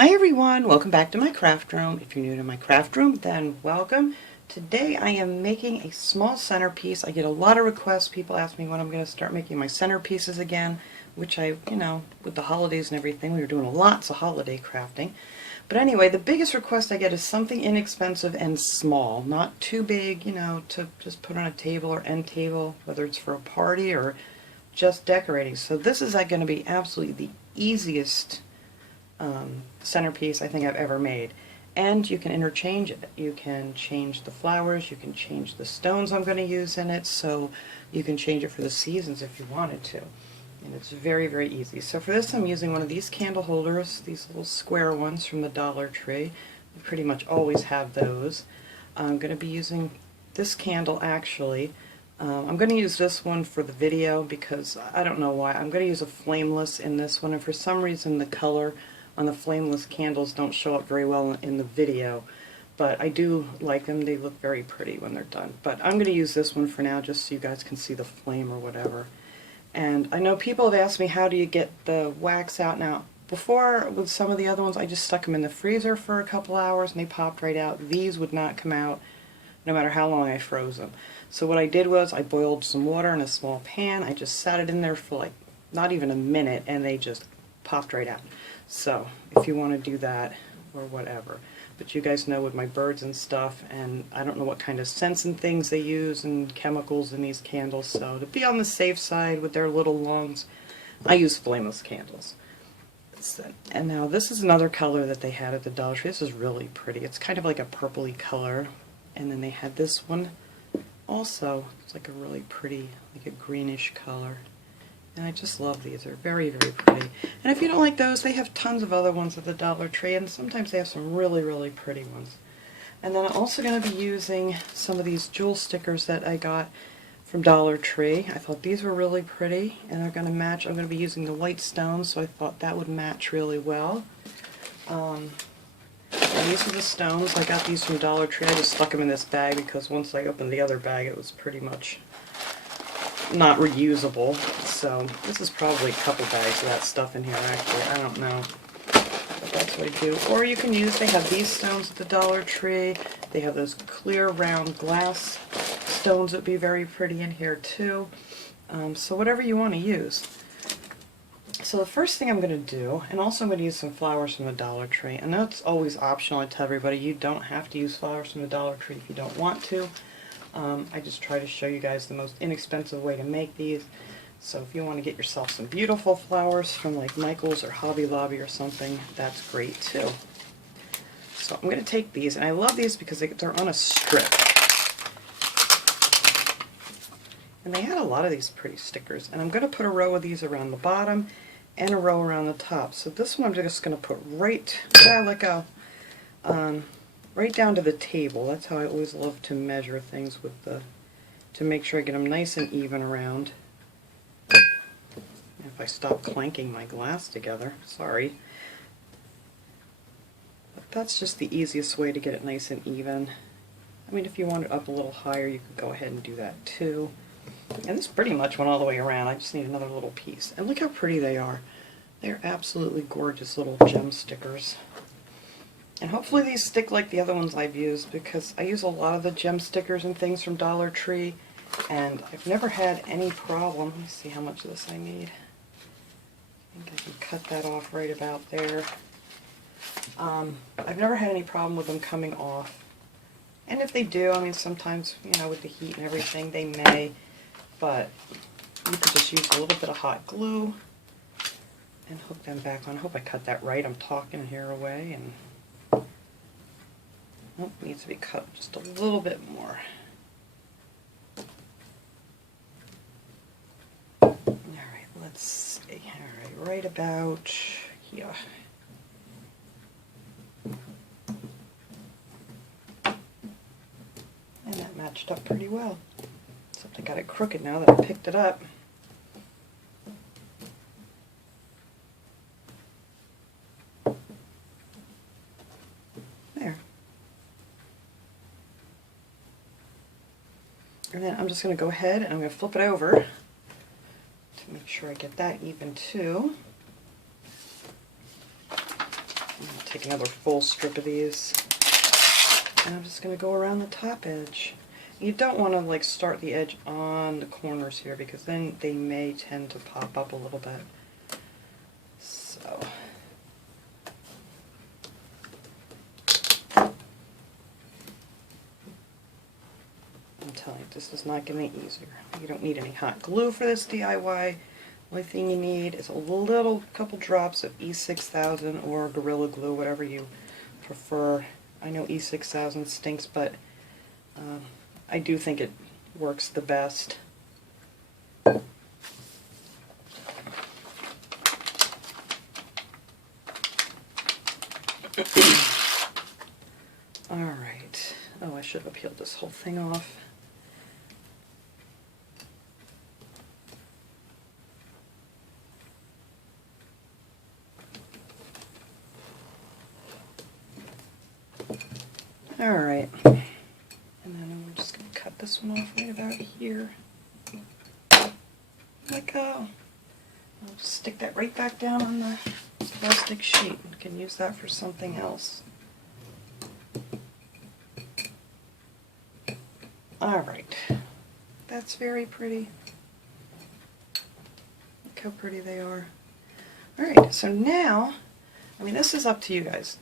Hi everyone, welcome back to my craft room. If you're new to my craft room, then welcome. Today I am making a small centerpiece. I get a lot of requests. People ask me when I'm going to start making my centerpieces again, which with the holidays and everything, we were doing lots of holiday crafting. But anyway, the biggest request I get is something inexpensive and small, not too big, to just put on a table or end table, whether it's for a party or just decorating. So this is going to be absolutely the easiest centerpiece I think I've ever made. And you can interchange it. You can change the flowers, you can change the stones I'm going to use in it, so you can change it for the seasons if you wanted to. And it's very, very easy. So for this I'm using one of these candle holders, these little square ones from the Dollar Tree. We pretty much always have those. I'm going to be using this candle actually. I'm going to use this one for the video because I don't know why. I'm going to use a flameless in this one, and for some reason the color on the flameless candles don't show up very well in the video, but I do like them. They look very pretty when they're done. But I'm going to use this one for now just so you guys can see the flame or whatever. And I know people have asked me, how do you get the wax out? Now, before with some of the other ones I just stuck them in the freezer for a couple hours and they popped right out. These would not come out no matter how long I froze them. So what I did was I boiled some water in a small pan. I just sat it in there for like not even a minute and they just popped right out. So if you want to do that or whatever. But you guys know with my birds and stuff, and I don't know what kind of scents and things they use and chemicals in these candles, so to be on the safe side with their little lungs, I use flameless candles. And now this is another color that they had at the Dollar Tree. This is really pretty. It's kind of like a purpley color. And then they had this one also. It's like a really pretty, like a greenish color. And I just love these. They're very, very pretty. And if you don't like those, they have tons of other ones at the Dollar Tree, and sometimes they have some really, really pretty ones. And then I'm also going to be using some of these jewel stickers that I got from Dollar Tree. I thought these were really pretty, and they're going to match. I'm going to be using the white stones, so I thought that would match really well. And these are the stones. I got these from Dollar Tree. I just stuck them in this bag because once I opened the other bag, it was pretty much not reusable. So this is probably a couple bags of that stuff in here actually. I don't know. But that's what I do. Or you can use, they have these stones at the Dollar Tree. They have those clear round glass stones that would be very pretty in here too. So whatever you want to use. So the first thing I'm going to do, and also I'm going to use some flowers from the Dollar Tree. And that's always optional. I tell everybody you don't have to use flowers from the Dollar Tree if you don't want to. I just try to show you guys the most inexpensive way to make these. So if you want to get yourself some beautiful flowers from like Michael's or Hobby Lobby or something, that's great too. So I'm going to take these, and I love these because they're on a strip. And they had a lot of these pretty stickers. And I'm going to put a row of these around the bottom and a row around the top. So this one I'm just going to put right down to the table. That's how I always love to measure things to make sure I get them nice and even around. If I stop clanking my glass together, sorry. But that's just the easiest way to get it nice and even. I mean, if you want it up a little higher, you could go ahead and do that too. And this pretty much went all the way around. I just need another little piece. And look how pretty they are. They're absolutely gorgeous little gem stickers. And hopefully these stick like the other ones I've used, because I use a lot of the gem stickers and things from Dollar Tree, and I've never had any problem. Let me see how much of this I need. I think I can cut that off right about there. I've never had any problem with them coming off. And if they do, I mean sometimes, with the heat and everything, they may, but you can just use a little bit of hot glue and hook them back on. I hope I cut that right. I'm talking here away, and oh, needs to be cut just a little bit more. Alright, let's see. Alright, right about here. And that matched up pretty well. Except I got it crooked now that I picked it up. There. And then I'm just going to go ahead and I'm going to flip it over to make sure I get that even too. take another full strip of these, and I'm just going to go around the top edge. You don't want to like start the edge on the corners here because then they may tend to pop up a little bit. So I'm telling you, this is not getting any easier. You don't need any hot glue for this DIY. Only thing you need is a little couple drops of E6000 or Gorilla Glue, whatever you prefer. I know E6000 stinks, but I do think it works the best. Alright. Oh, I should have peeled this whole thing off. Alright, and then we're just going to cut this one off right about here. Let go. I'll just stick that right back down on the plastic sheet. You can use that for something else. Alright, that's very pretty. Look how pretty they are. Alright, so now, I mean, this is up to you guys.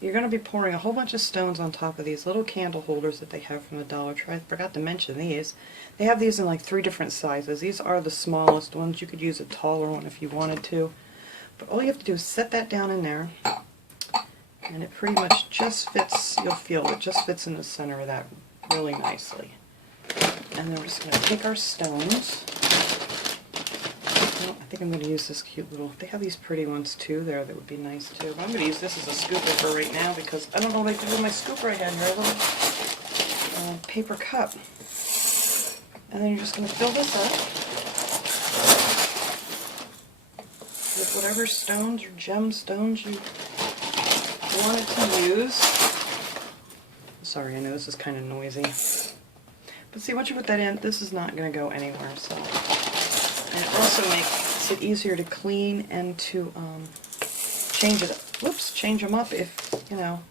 You're going to be pouring a whole bunch of stones on top of these little candle holders that they have from the Dollar Tree. I forgot to mention these. They have these in like 3 different sizes. These are the smallest ones. You could use a taller one if you wanted to. But all you have to do is set that down in there, and it pretty much just fits, you'll feel it just fits in the center of that really nicely. And then we're just going to take our stones. I think I'm going to use this cute little, they have these pretty ones too there that would be nice too. But I'm going to use this as a scooper for right now because I don't know what I did with my scooper I had here. A little paper cup. And then you're just going to fill this up with whatever stones or gemstones you wanted to use. Sorry, I know this is kind of noisy. But see, once you put that in, this is not going to go anywhere. So. And it also makes it easier to clean and to change them up if, you know,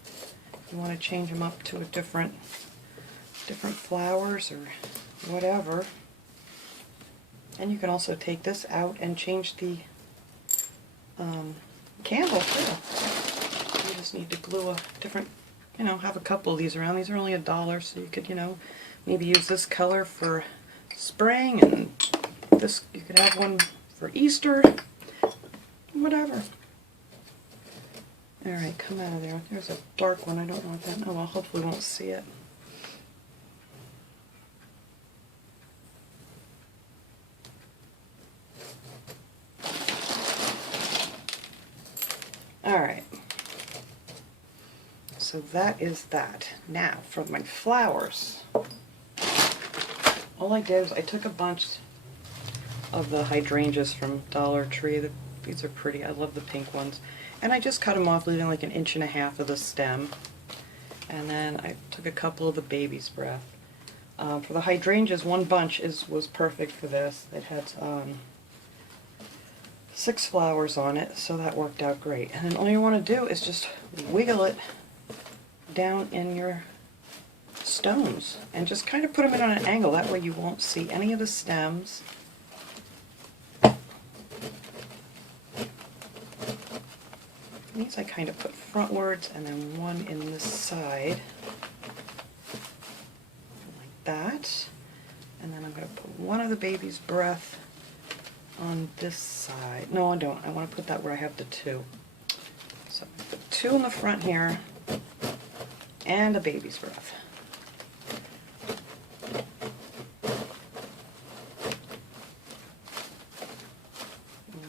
you want to change them up to a different flowers or whatever. And you can also take this out and change the candle too. You just need to glue a different, you know, have a couple of these around. These are only $1, so you could, you know, maybe use this color for spring, and this, you could have one for Easter, whatever. Alright, come out of there. There's a dark one. I don't want that. Oh well, hopefully we won't see it. Alright. So that is that. Now, for my flowers. All I did was I took a bunch of the hydrangeas from Dollar Tree. These are pretty. I love the pink ones. And I just cut them off, leaving like 1.5 inches of the stem. And then I took a couple of the baby's breath. For the hydrangeas, one bunch was perfect for this. It had 6 flowers on it, so that worked out great. And then all you want to do is just wiggle it down in your stones and just kind of put them in on an angle. That way you won't see any of the stems. These I kind of put frontwards and then one in this side, like that. And then I'm going to put one of the baby's breath on this side. No, I don't. I want to put that where I have the 2. So I put 2 in the front here and a baby's breath.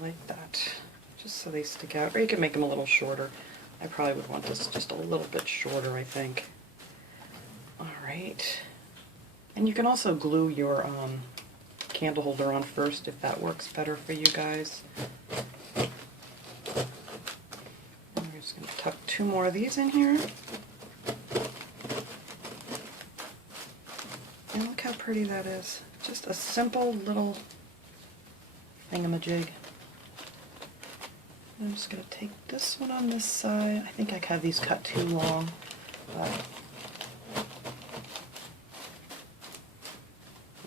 Like that. Just so they stick out. Or you can make them a little shorter. I probably would want this just a little bit shorter, I think. Alright. And you can also glue your candle holder on first if that works better for you guys. And we're just going to tuck 2 more of these in here. And look how pretty that is. Just a simple little thingamajig. I'm just going to take this one on this side. I think I have these cut too long. But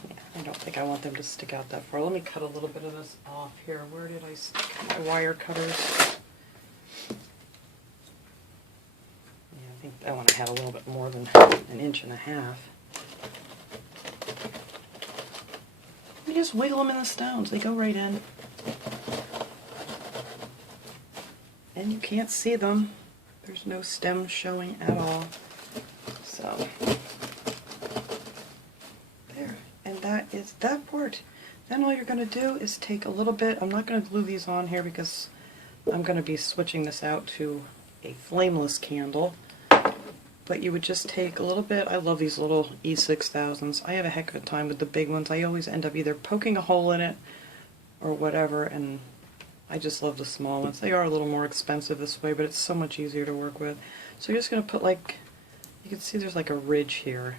yeah, I don't think I want them to stick out that far. Let me cut a little bit of this off here. Where did I stick my wire cutters? Yeah, I think that one I had a little bit more than 1.5 inches. You just wiggle them in the stones. They go right in. And you can't see them. There's no stem showing at all. So, there. And that is that part. Then all you're going to do is take a little bit, I'm not going to glue these on here because I'm going to be switching this out to a flameless candle. But you would just take a little bit, I love these little E6000s. I have a heck of a time with the big ones. I always end up either poking a hole in it or whatever, and I just love the small ones. They are a little more expensive this way, but it's so much easier to work with. So you're just going to put, like, you can see there's like a ridge here.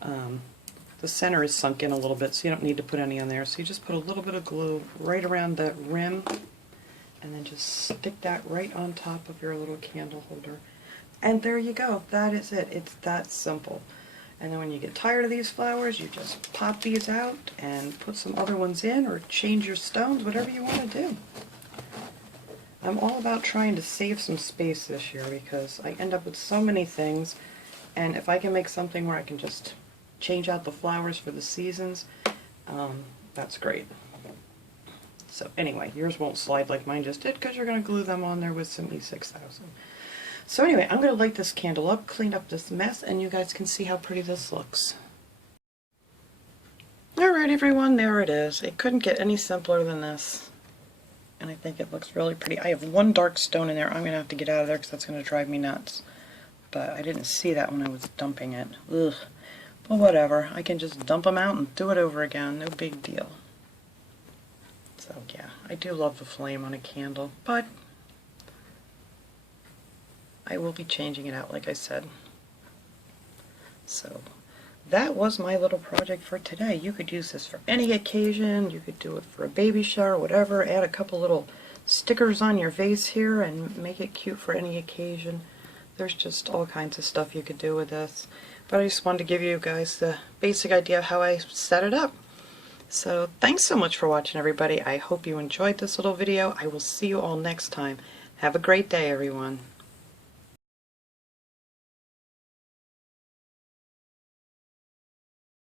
The center is sunk in a little bit, so you don't need to put any on there. So you just put a little bit of glue right around the rim, and then just stick that right on top of your little candle holder. And there you go. That is it. It's that simple. And then when you get tired of these flowers, you just pop these out and put some other ones in, or change your stones, whatever you want to do. I'm all about trying to save some space this year because I end up with so many things, and if I can make something where I can just change out the flowers for the seasons, that's great. So anyway, yours won't slide like mine just did because you're going to glue them on there with some E6000. So anyway, I'm going to light this candle up, clean up this mess, and you guys can see how pretty this looks. Alright everyone, there it is. It couldn't get any simpler than this. And I think it looks really pretty. I have one dark stone in there. I'm going to have to get out of there because that's going to drive me nuts. But I didn't see that when I was dumping it. Ugh. But whatever. I can just dump them out and do it over again. No big deal. So yeah, I do love the flame on a candle, but I will be changing it out like I said. So that was my little project for today. You could use this for any occasion. You could do it for a baby shower, whatever. Add a couple little stickers on your vase here and make it cute for any occasion. There's just all kinds of stuff you could do with this. But I just wanted to give you guys the basic idea of how I set it up. So thanks so much for watching everybody. I hope you enjoyed this little video. I will see you all next time. Have a great day everyone.